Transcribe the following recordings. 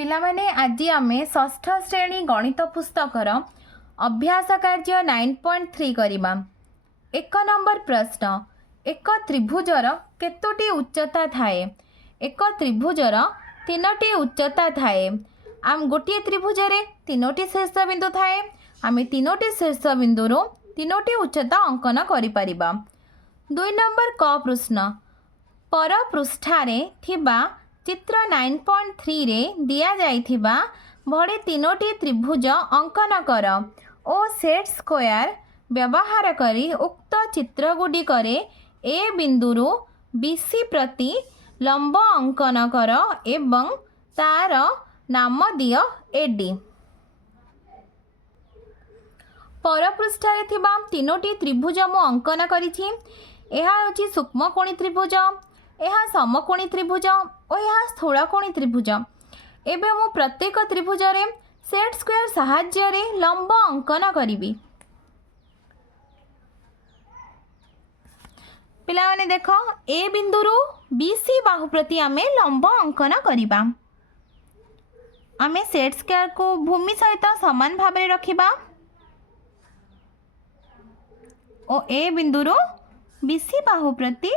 पिलामाने आज आम षष्ठ श्रेणी गणित पुस्तकर अभ्यास कार्य 9.3 करवा। एक नंबर प्रश्न, एक त्रिभुजर केतोटी उच्चता थाए? एक त्रिभुजर तीनोटी उच्चता थाए। आम गोटे त्रिभुजरे तीनोटी शीर्ष बिंदु थाए। आम तीनोटी शीर्ष बिंदुर तीनोटी उच्चता अंकन करिपरिबा। 2 नंबर क प्रश्न, पर पृष्ठारे थिबा चित्र 9.3 रे दिया जाइथिबा भड़ी तीनोटी त्रिभुज अंकन कर ओ सेट स्क्वायर व्यवहार करी उक्त चित्र गुड़िकरे ए बिंदुरु बीसी प्रति लंब अंकन कर एवं तार नाम दियो एडी। परपृष्ठारे थिबा तीनोटी त्रिभुज मु अंकन करिछि। एहा होछि सूक्ष्मकोणी त्रिभुज, एहा समकोणी त्रिभुज और यह स्थूलकोणी त्रिभुज। एबे मु प्रत्येक त्रिभुज रे सेट स्क्वायर सहाय्य रे लंब अंकन करिबी। पिला माने देखो ए बिंदुरु बीसी बाहु प्रति आमे लंब अंकन करिबा। आमे सेट स्क्वायर को भूमि सहित समान भाव रे रखिबा ओ ए बिंदुरु बीसी बाहु प्रति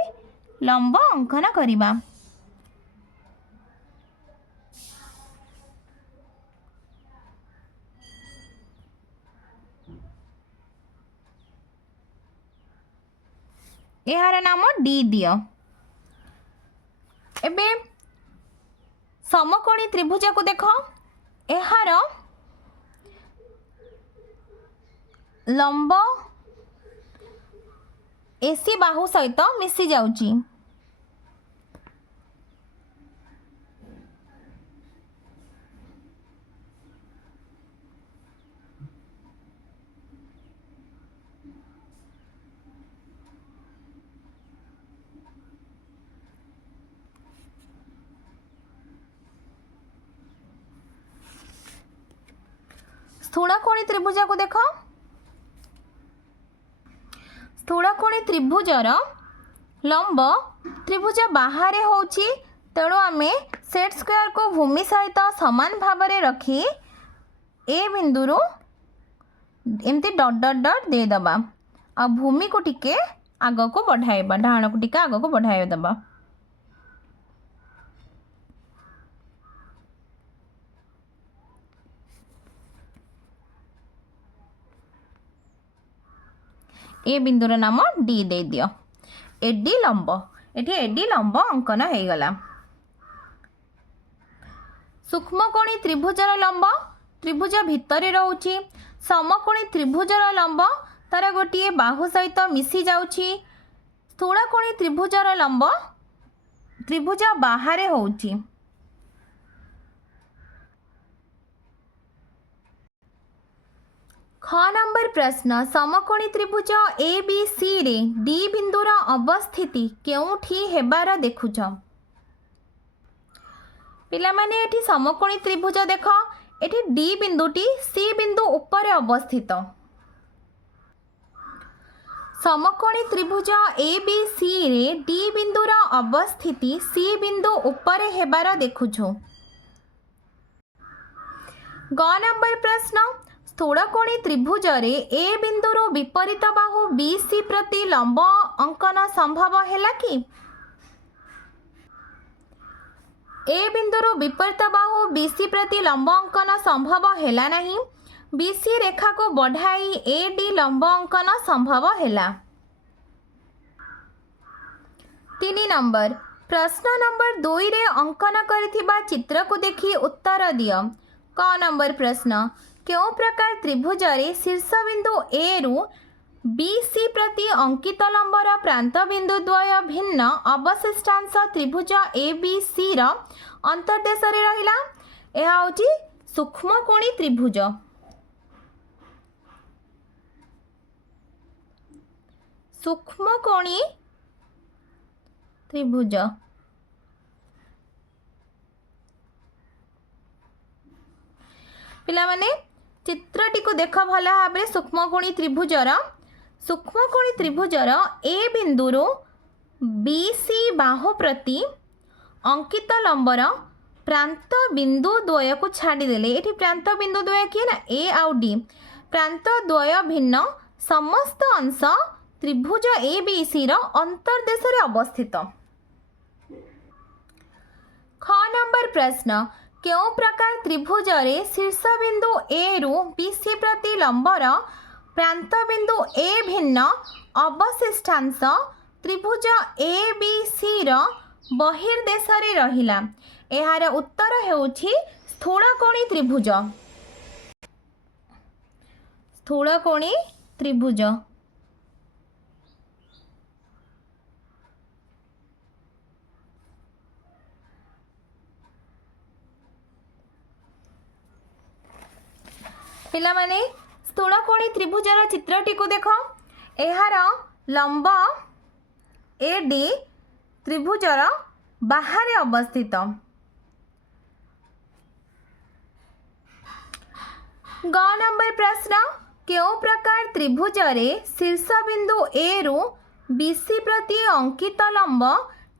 लंब अंकन करिबा। यार नाम डी दियो। एबे समकोणी त्रिभुज को देखो, यार लंब एसी बाहु सहित मिसी जाउची। स्थूलकोणी त्रिभुज को देखो, स्थूलकोणी त्रिभुजर लंब त्रिभुज बाहर होची, तेणु आमे सेट स्क्वायर को भूमि सहित समान भाव में रखी ए बिंदुरु एमती डट डट डट दे दबा आ भूमि को टिके आग को बढ़ाइबा, डाहाण को टिके आग को बढ़ाइ दबा। ए बिंदुर नाम डी दे दियो। एडी लंब, एठी एडी लंब अंकन हो गला। सूक्ष्मकोणी त्रिभुजर लंब त्रिभुज भितर रहउची। समकोणी त्रिभुजर लंब तार गोटे बाहु सहित मिसी जाउची। स्थूलकोणी त्रिभुजर लंब त्रिभुज बाहर होउची। ख नंबर प्रश्न, समकोणी त्रिभुज ए बी सी रे डी बिंदुर अवस्थिति केउठी हेबार देखुछ? पिला माने एठी समकोणी त्रिभुज देख, एठी डी बिंदुटी सी बिंदु ऊपर अवस्थित। समकोणी त्रिभुज ए बी सी रे डी बिंदुर अवस्थिति सी बिंदु ऊपर हेबार देखुछु। ग नंबर प्रश्न, स्थूलकोणी त्रिभुज रे ए बिंदुरु विपरीत बाहु बीसी प्रति लंब अंकन संभव हैला कि? ए बिंदुरु विपरीत बाहु बीसी प्रति लंब अंकन संभव हैला नहीं। बीसी रेखा को बढ़ाई ए डी लंब अंकन संभव हैला। 3 नंबर प्रश्न नंबर 2 रे अंकन करिथिबा चित्र को देखि उत्तर दियो। क नंबर प्रश्न, क्यों प्रकार त्रिभुज रे शीर्ष बिंदु ए रु बीसी प्रति अंकित लंबर प्रांत बिंदु द्वय भिन्न अवशिष्टांश त्रिभुज ए बी सी रो अंतर्देश रे रहिला? एहा होची सूक्ष्मकोणी त्रिभुज। सूक्ष्मकोणी त्रिभुज पिला माने चित्रटी को देख भल भाव। सूक्ष्मकोणी त्रिभुजर ए बिंदुरु बीसी बाहु प्रति अंकित लंबर प्रांत बिंदु द्वय को छाड़देले ये प्रांत बिंदु द्वय किए ना ए आउ डी प्रांत द्वय भिन्न समस्त अंश त्रिभुज ए बी सी अंतर्देश अवस्थित। ख नंबर प्रश्न क्यों प्रकार त्रिभुज रे शीर्ष बिंदु ए रु बीसी प्रति लंबर प्रांत बिंदु ए भिन्न अवशिष्टांश त्रिभुज ए बी सी बहिर्देश रे रहिला। एहार उत्तर हेउछि स्थूलकोणी त्रिभुज। स्थूलकोणी त्रिभुज पिला माने स्थूलकोणी त्रिभुजर चित्रटी को देख एहार लंब ए डी त्रिभुजर बाहर अवस्थित। ग नंबर प्रश्न क्यों प्रकार त्रिभुज रे शीर्ष बिंदु ए रु बीसी प्रति अंकित लंब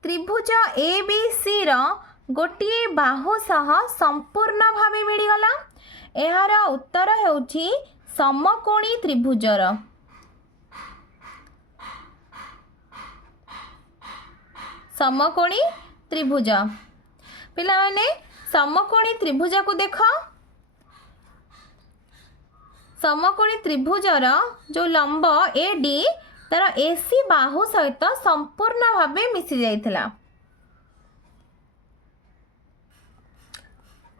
त्रिभुज ए बी सी गोटे बाहु सह संपूर्ण भावे मिलगला। एहार उत्तर हेउछि समकोणी त्रिभुजर। समकोणी त्रिभुज पिला माने समकोणी त्रिभुज को देख समकोणी त्रिभुजर जो लंब ए डी तार एसी बाहु सहित संपूर्ण भावे मिसी जाइथिला।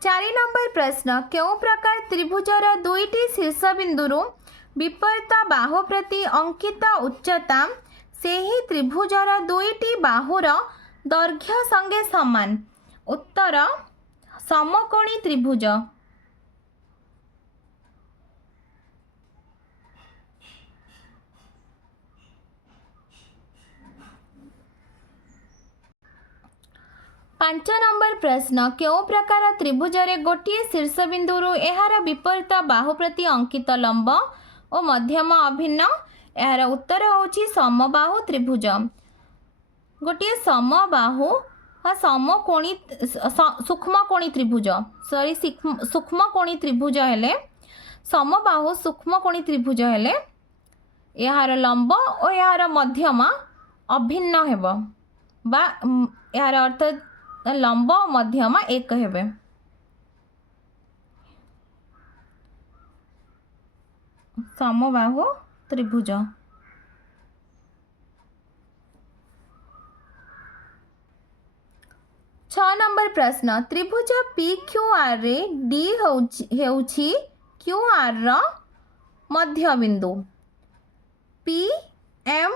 4 नंबर प्रश्न क्यों प्रकार त्रिभुजर दुईटी शीर्ष बिंदु विपरीत बाहु प्रति अंकित उच्चता से ही त्रिभुजर दुईटी बाहुर दैर्घ्य संगे समान। उत्तर समकोणी त्रिभुज। पांच नंबर प्रश्न क्यों प्रकार त्रिभुज रे गोटे शीर्ष बिंदु एहार विपरीत बाहु प्रति अंकित लंब और मध्यम अभिन्न। एहार उत्तर होछि समबाहु त्रिभुज। गोटे समबाहु समकोणी सूक्ष्मकोणी त्रिभुज सॉरी सूक्ष्मकोणी त्रिभुज हेले समबाहु सूक्ष्मकोणी त्रिभुज हेले एहार लंब और एहार मध्यम अभिन्न हेबो बा एहार अर्थ लंब मध्यम एक हेबे। समबाहु त्रिभुज। 6 नंबर प्रश्न त्रिभुज पी क्यू आर रे डी हेउछि क्यू आर रो मध्य बिंदु। पी एम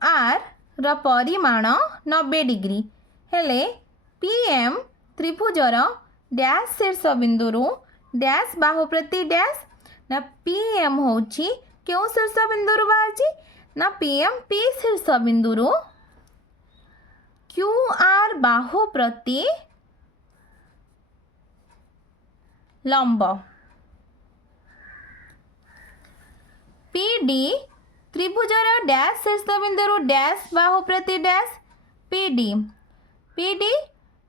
आर रो परिमाण 90 डिग्री हेले पी एम त्रिभुजर डैश शीर्ष बिंदु डैश बाहु प्रति डैश ना पी एम होछि क्यों शीर्ष बिंदु बाहर ना पी एम पी शीर्ष बिंदु क्यू आर बाहु प्रति लंब। पी डी त्रिभुजर डैश शीर्ष बिंदु डैश बाहु प्रति डैश पी डी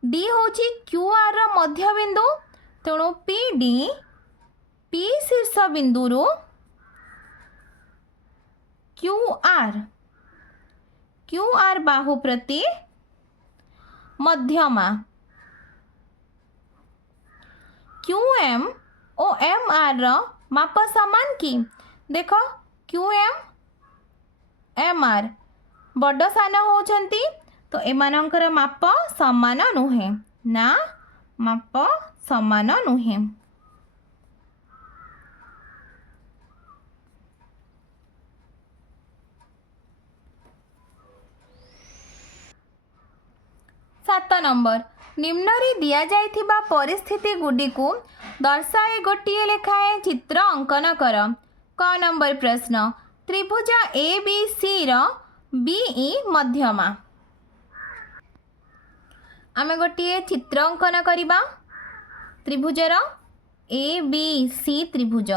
डी होछि क्यू आर मध्य बिंदु तेणु पी डी पी शीर्ष बिंदु क्यू आर बाहु प्रति मध्यमा। क्यू एम ओ एम आर माप समान कि देख क्यू एम आर बड़ सान होचंती तो एमानंकर माप समान नुहे ना माप समान नुहे। सात नंबर निम्न रे दिया जाइथिबा परिस्थिति गुडी को दर्शाए गोटिए लेखाए चित्र अंकन कर। क नंबर प्रश्न त्रिभुज A B C row be मध्यमा। आमे गोटिए चित्र अंकन करिबा त्रिभुजर ए बी सी त्रिभुज।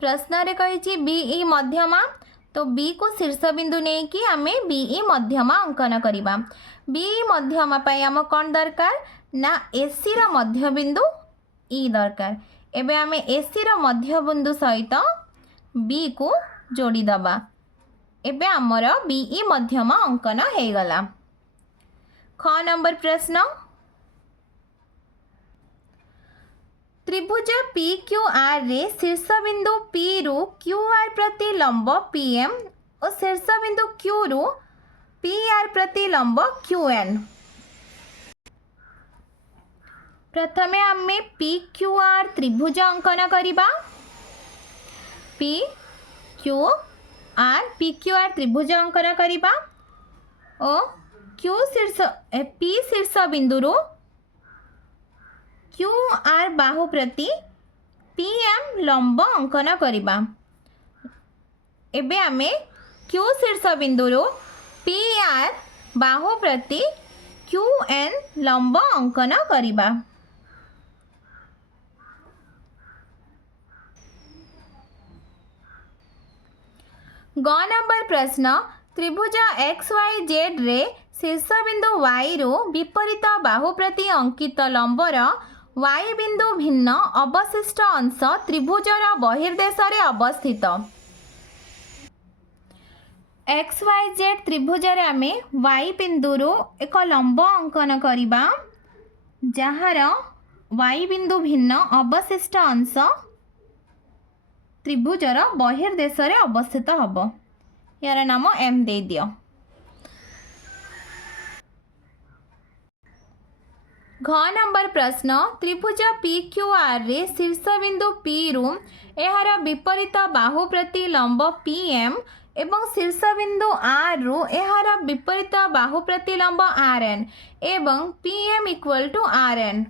प्रश्न रे कहिछि बीई मध्यमा तो बी को शीर्ष बिंदु नहीं कि आमे बीई मध्यमा अंकन करिबा। बी मध्यमा पाई आम कौन दरकार ना एसी रो मध्य बिंदु ई दरकार। एबे आमे एसी रो मध्य बिंदु सहित बी को जोड़ी दबा। एबे आमर बीई मध्यमा अंकन हो गला। ख नंबर प्रश्न त्रिभुज पी क्यू आर रे शीर्ष बिंदु पी रु क्यू आर प्रति लंब पीएम और शीर्ष बिंदु क्यू रु पी आर प्रति लंब क्यू एन। प्रथमे आमे पी क्यू आर त्रिभुज अंकन करिबा। पी क्यू आर त्रिभुज अंकन करिबा और क्यू शीर्ष पी शीर्ष बिंदु रु क्यू आर बाहु प्रति पी एम लंब अंकन करिबा। एबे आमे क्यू शीर्ष बिंदु रु पी आर बाहु प्रति क्यू एन लंब अंकन करिबा। ग नंबर प्रश्न त्रिभुज एक्स वाई जेड रे शीर्ष बिंदु वाई रु विपरीत बाहु प्रति अंकित लंबर वाई बिंदु भिन्न अवशिष्ट अंश त्रिभुजर बहिर्देश रे अवस्थित। एक्स वाई जेड त्रिभुज रे आमे वाई बिंदु रु एक लंब अंकन करिबा जहार वाई बिंदु भिन्न अवशिष्ट अंश त्रिभुजर बहिर्देश रे अवस्थित हब। यार नाम एम दे दियो। घ नंबर प्रश्न त्रिभुज पी क्यू आर रे शीर्ष बिंदु पी रु एहार विपरीत बाहु प्रति लंब पी एम एवं शीर्ष बिंदु आर रु एहार विपरीत बाहु प्रति लंब आर एन एवं P M equal to R N.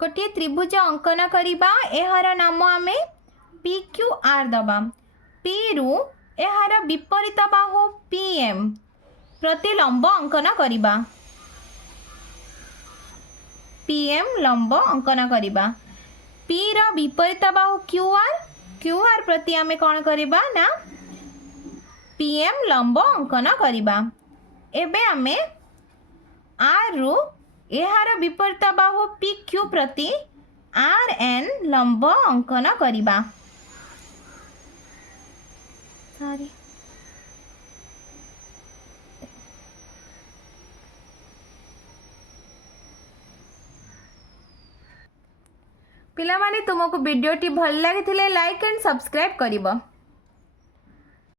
गोटे त्रिभुज अंकन करिबा एहार नाम आमे पी क्यू आर दबा। पी रु एहार विपरीत बाहु पी एम प्रति लंब अंकन करिबा। पी एम लंब अंकन करिबा। पी रा विपरीत बाहु क्यू आर प्रति आमे कौन करिबा ना पी एम लंब अंकन करिबा। एबे आमे आर रु एहार विपरीत बाहु पी क्यू प्रति आर एन लंब अंकन करिबा। सॉरी पिला माने तुमको वीडियो टी भल लागिथिले लाइक एंड सब्सक्राइब करिबो।